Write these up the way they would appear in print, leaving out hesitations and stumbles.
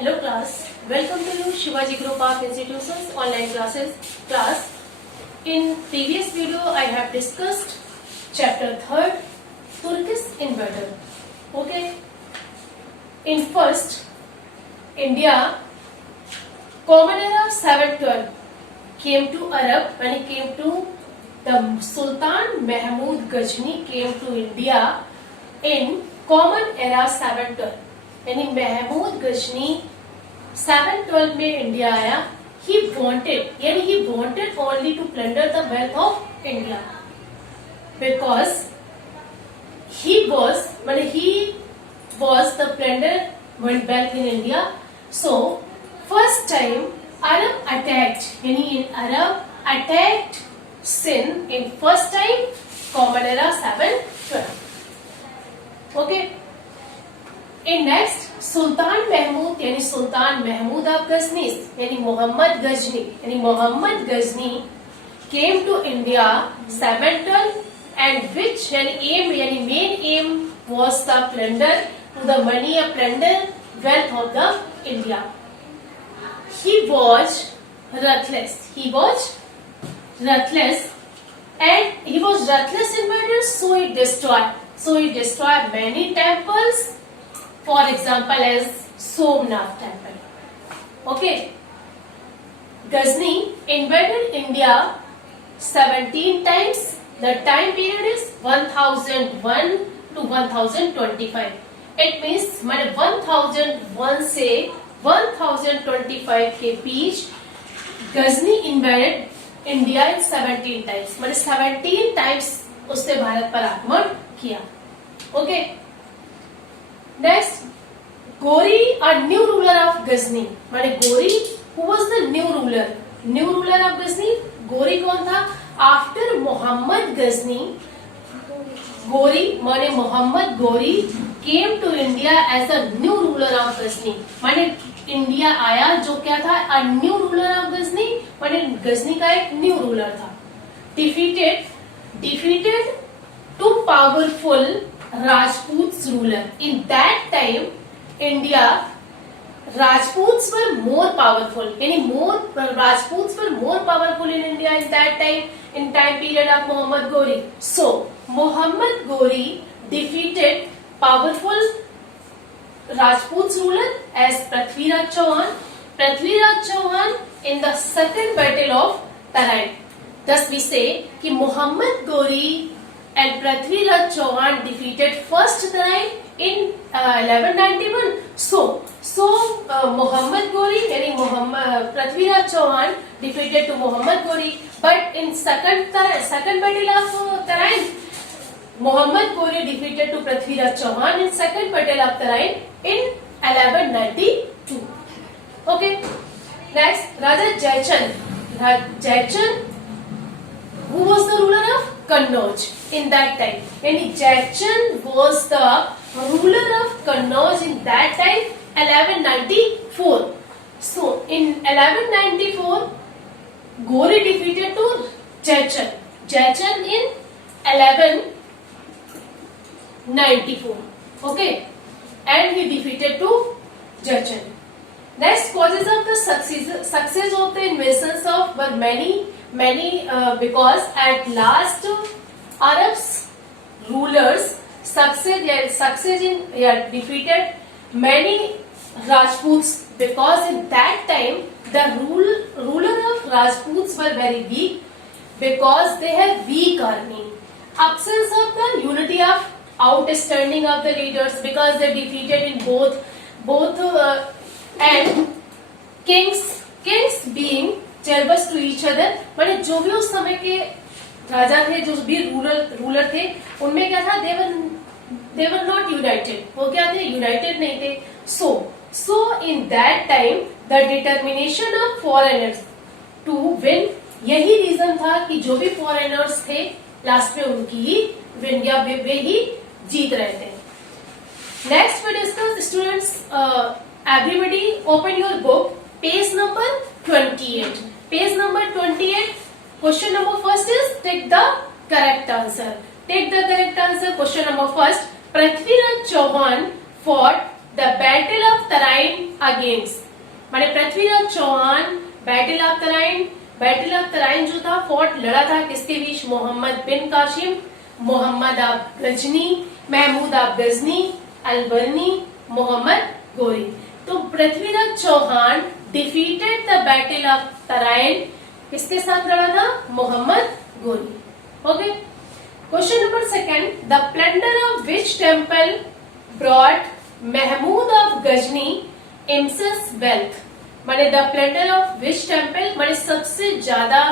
Hello class, welcome to you Shivaji Group of Institutions online classes. Class, in previous video I have discussed chapter 3rd Turkish invader. Okay, in first India common era of 712 came to Arab when he came to the Sultan Mahmud Ghazni came to India in common era 712. यानी महमूद गजनी 712 में India आया. He wanted only to plunder the wealth of India because he was the plunder wealth in India. So first time Arab attacked यानी in Arab attacked Sindh in first time common era 712. Okay. In next, Sultan Mahmud यानी Sultan Mahmood of Ghazni यानी Mohammad Ghazni came to India 712 and which यानी main aim was the plunder to the money of plunder wealth of the India. He was ruthless and he was ruthless in murder, so he destroyed many temples. For example, as Somnath temple. Okay. Ghazni invaded India 17 times. The time period is 1001 to 1025. It means 1001 से 1025 के बीच Ghazni invaded India in 17 times. 17 times उसने भारत पर आक्रमण किया. Okay. Next, Gori, a new ruler of Ghazni. माने Gori, who was the new ruler of Ghazni? Gori कौन था? After Muhammad Ghazni, Gori माने Mohammad Ghori came to India as a new ruler of Ghazni. माने India आया जो क्या था? A new ruler of Ghazni. माने गजनी का एक न्यू रूलर था. Defeated two powerful Rajputs ruler. In that time, India Rajputs were more powerful. Rajputs were more powerful in India in that time. In time period of Muhammad Gori. So Muhammad Gori defeated powerful Rajputs ruler as Prithviraj Chauhan in the second battle of Tarain. Thus we say कि Muhammad Gori and Prithviraj Chauhan defeated first Tarain in 1191. So Muhammad Gori यानी Prithviraj Chauhan defeated to Muhammad Gori, but in second battle of Tarain, Muhammad Gori defeated to Prithviraj Chauhan in second battle of Tarain in 1192. Okay. Next, Raja Jaychand, who was the ruler of Kannauj in that time. And Jaychand was the ruler of Kannauj in that time, 1194. So in 1194, Gori defeated to Jaychand in 1194. Okay, and he defeated to Jaychand. Next, causes of the success of the invasions of were many because at last Arabs rulers defeated many Rajputs because in that time the ruler of Rajputs were very weak because they had weak army. Absence of the unity of outstanding of the leaders because they defeated in both and kings being jealous to each other. माने जो भी उस समय के राजा थे, जो भी ruler थे, उनमें क्या था? they were not united. वो क्या थे? United नहीं थे. So in that time the determination of foreigners to win, यही रीजन था कि जो भी foreigners थे लास्ट में उनकी ही विन या वे ही जीत रहे थे. Next we discuss students. Everybody open your book, page number 28. Page number 28. Question number first is take the correct answer. Question number first. Prithviraj Chauhan fought the battle of Tarain against, माने Prithviraj Chauhan battle of Tarain जो था fought लड़ा था किसके बीच, Muhammad bin Qasim, Muhammad of Ghazni, Mahmud of Ghazni, Alberuni, Muhammad Ghori. तो Prithviraj Chauhan defeated the battle of Tarain, किसके साथ लड़ा था, Muhammad Ghori. Okay, question number second, the plunder of which temple brought Mahmud of Ghazni immense wealth, माने the plunder of which temple, माने सबसे ज्यादा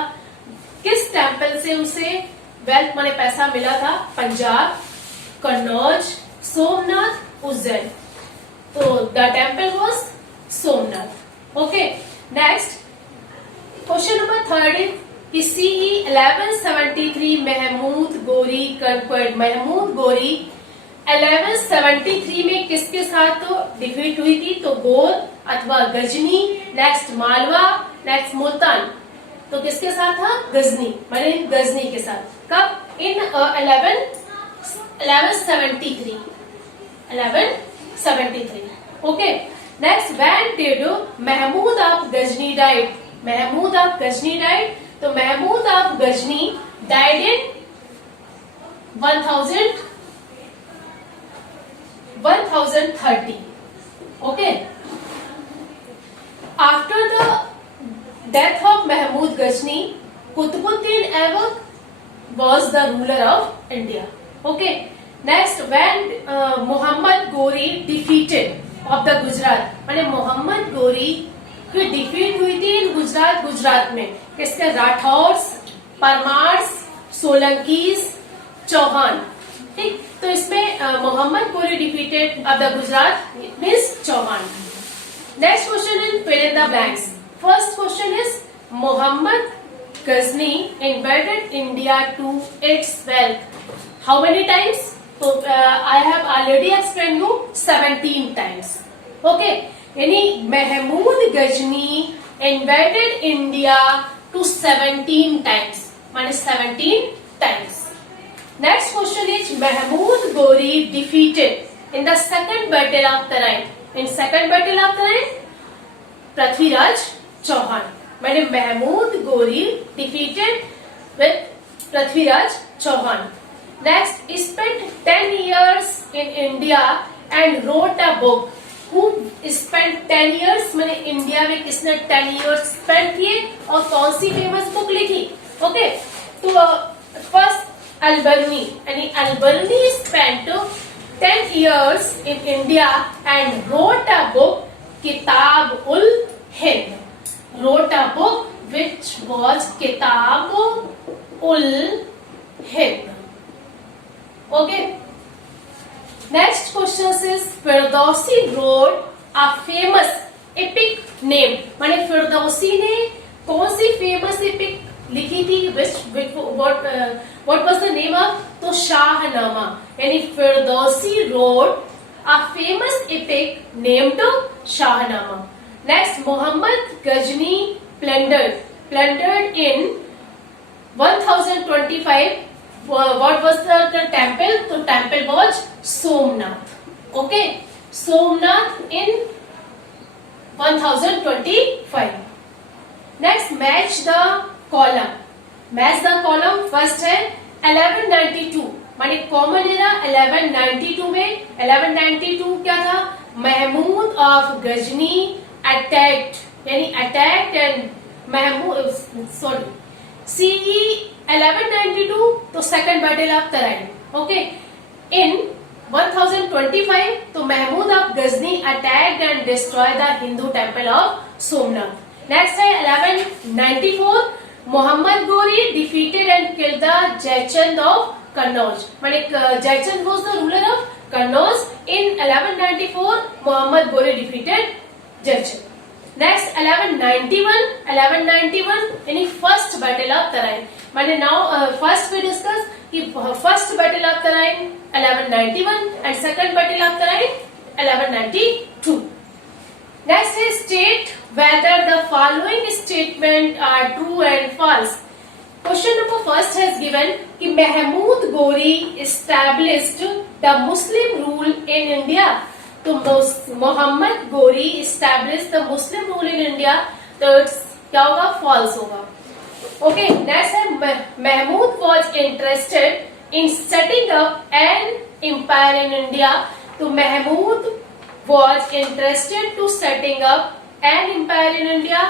किस टेम्पल से उसे वेल्थ माने पैसा मिला था, पंजाब, कन्नौज, सोमनाथ, उज्जैन। तो the temple was Somnath. Okay, next question number third is कि CE 1173 महमूद गोरी कंक्वर्ड, महमूद गोरी 1173 में किसके साथ तो डिफीट हुई थी, तो गोर अथवा गजनी, नेक्स्ट मालवा, नेक्स्ट मुल्तान। तो किसके साथ था, गजनी, माने गजनी के साथ। कब, in 1173। Okay, next when did Mahmud of Ghazni died, Mahmud of Ghazni died, तो Mahmud of Ghazni died in 1030। Okay, after the death of Mahmud Ghazni, Qutbuddin Aibak was the ruler of India. Okay, next when Muhammad Gori defeated of the Gujarat, माने मोहम्मद गोरी की defeat हुई थी गुजरात में किसके, राठौर्स, परमार्स, सोलंकीज, चौहान। ठीक, तो इसमें Mohammad Ghori defeated of the Gujarat means Chauhan. Next question is fill in the blanks. First question is Mohammad Ghazni invaded India to its wealth. How many times? So I have already explained you 17 times. Okay, यानी Mahmood Ghazni invaded India to 17 times, माने 17 times. Next question is Mahmud Gori defeated in the second battle of Tarain. In second battle of Tarain, Prithviraj Chauhan, मैंने Mahmud Ghori defeated with Prithviraj Chauhan. Next, spent 10 years in India and wrote a book. Who spent 10 years, मैंने India में किसने 10 years spend किए और कौन सी famous book लिखी। Okay, तो first अलबरनी, यानी अलबरनी spent 10 years in India and wrote a book, किताब ul Hind, wrote a book which was Kitab ul Hind. Okay. Next question is Firdausi wrote a famous epic name. माने फिरदौसी ने कौन सी famous epic लिखी थी, what was the name of, तो शाहनामा, यानी Firdausi wrote a famous epic named Shahnameh. Next, Muhammad Ghazni plundered in 1025. What was the temple? The temple was Somnath. Okay, Somnath in 1025. Next, match the column. First है 1192, माने common era 1192 में। 1192 क्या था, Mahmud of Ghazni attacked, यानी attacked and Mahmud CE 1192, तो second battle of Tarain. Okay, in 1025 तो Mahmud of Ghazni attacked and destroy the Hindu temple of Somnath. Next है 1194, Muhammad Ghori defeated and killed the Jaichand of Kannauj, माने Jaichand was the ruler of Kannauj. In 1194 Muhammad Ghori defeated Jaichand. Next 1191 यानी first battle of Tarain, माने now first we discuss कि first battle of Tarain 1191 and second battle of Tarain 1192। Next है state whether the following statement are true and false. Question number first has given कि Mahmud Ghori established the Muslim rule in India. तो मोहम्मद गोरी established the Muslim rule in India, तो क्या होगा, false होगा. Okay, next है Mahmood was interested in setting up an empire in India. तो Mahmood was interested to setting up an empire in India.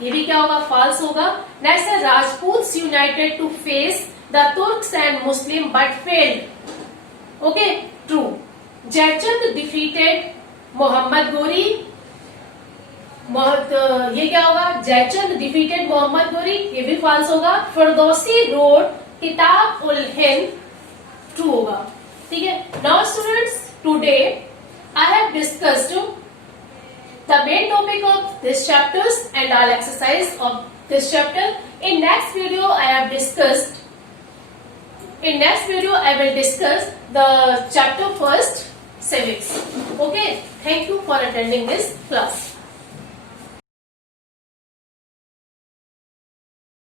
ये भी क्या होगा, फॉल्स होगा. नेक्स्ट है Rajputs united to face the Turks and Muslim but failed. Okay, true. Jaichand defeated Muhammad Ghori. ये क्या होगा, जयचंद डिफीटेड मोहम्मद गोरी, ये भी फॉल्स होगा. फिरदौसी रोड किताब उल हिंद, ट्रू होगा. ठीक है. Now students, today I have discussed the main topic of this chapters and all exercise of this chapter. In next video I will discuss the chapter first, civics. Okay, thank you for attending this class.